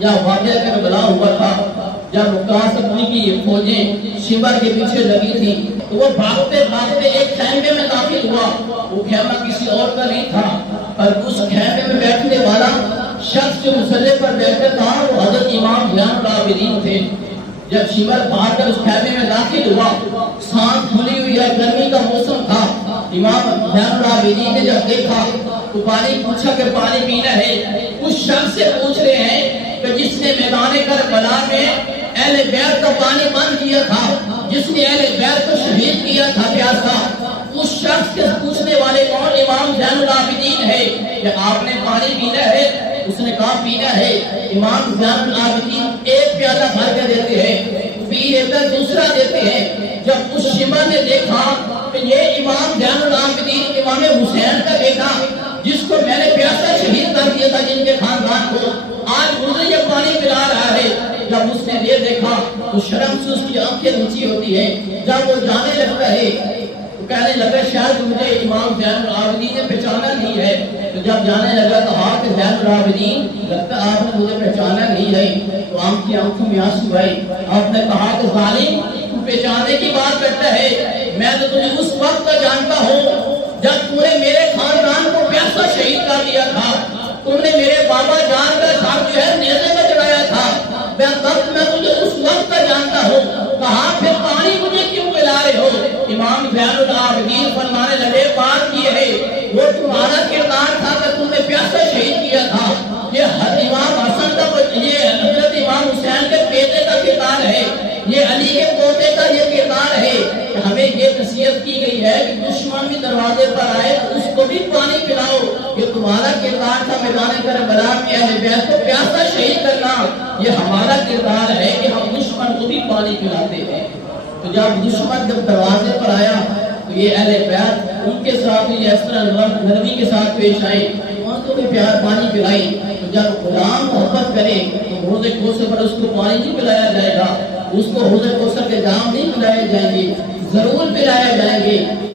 یا واقعہ کربلا ہوا تھا جب وقاص اپنی کی فوجیں شمر کے پیچھے لگی تھی تو وہ بھاگتے بھاگتے ایک خیمے میں داخل ہوا. وہ خیمہ کسی اور کا نہیں تھا پر اس خیمے میں بیٹھنے والا شخص جو مسلح پر بیٹھا تھا وہ حضرت امام زین العابدین تھے. جب شمر باہر کر اس خیمے میں داخل ہوا, سانس کھلی ہوئی ہے, گرمی کا موسم تھا. امام زین العابدین نے جب دیکھا تو پانی پوچھا کہ پانی پینا ہے. اس شخص سے پوچھ رہے ہیں کہ جس نے میدان کربلا میں اہل بیت کا پانی بند کیا تھا, جس نے اہل بیت کو شہید کیا تھا پیاسا, اس شخص کے پوچھنے والے کون؟ امام زین العابدین ہے کہ آپ نے پانی پینا ہے؟ اس نے کہا پینا ہے. امام زین العابدین ایک پیالہ بھر کے دیتے ہیں, پی لیتے دوسرا دیتے ہیں. جب اس شمر نے دیکھا کہ یہ امام زین العابدین امام حسین کا بیٹا جس کو میں نے پیاسا شہید کر دیا تھا جن کے خاندان کو, آج مجھے یہ پانی پلا رہا ہے. جب اس نے یہ دیکھا تو شرم سے اس کی آنکھیں نیچی ہوتی ہیں. جب وہ جانے لگتا ہے تو کہنے لگا شاید مجھے امام زین العابدین نے پہچانا نہیں ہے. تو جب جانے لگا تو کہ زین العابدین لگتا آپ نے مجھے پہچانا نہیں ہے. تو آپ کی آنکھوں میں آنسو آئے. آپ نے کہا کہ ظالم تو پہچانے کی بات کرتا ہے, میں تو تجھے اس وقت کا جانتا ہوں جب تم نے میرے خاندان کو پیاسا شہید کر دیا تھا. تم نے میرے بابا جان کا ساتھ جو ہے نیزے میں چڑھایا تھا. میں تجھے اس وقت کا جانتا ہوں. کہا پھر پانی مجھے کیوں پلا رہے ہو؟ امام زین العابدین فرمانے لگے بات یہ ہے وہ تمہارا کردار تھا کہ تم نے پیاسا شہید کیا تھا. یہ امام حسن کا, یہ حضرت امام حسین کے بیٹے کا کردار ہے, یہ علی کے پوتے کا یہ کردار ہے. ہمیں یہ نصیحت کی گئی ہے کہ دشمن بھی دروازے پر آئے تو اس کو بھی پانی پلاؤ. یہ تمہارا کردار تھا میدان کربلا میں اہل بیت کو پیاسا شہید کرنا. یہ ہمارا کردار ہے کہ ہم دشمن کو بھی پانی پلاتے ہیں. تو جب دشمن جب دروازے پر آیا تو یہ اہل بیت ان کے ساتھ یہ اس طرح نرمی کے ساتھ پیش آئے, ان کو بھی پیار پانی پلائی. تو جب غلام محبت کرے تو حوض کوثر پر اس کو پانی نہیں پلایا جائے گا, اس کو حوض کوثر کے جام نہیں پلائے جائیں گے, ضرور پلایا جائیں گے.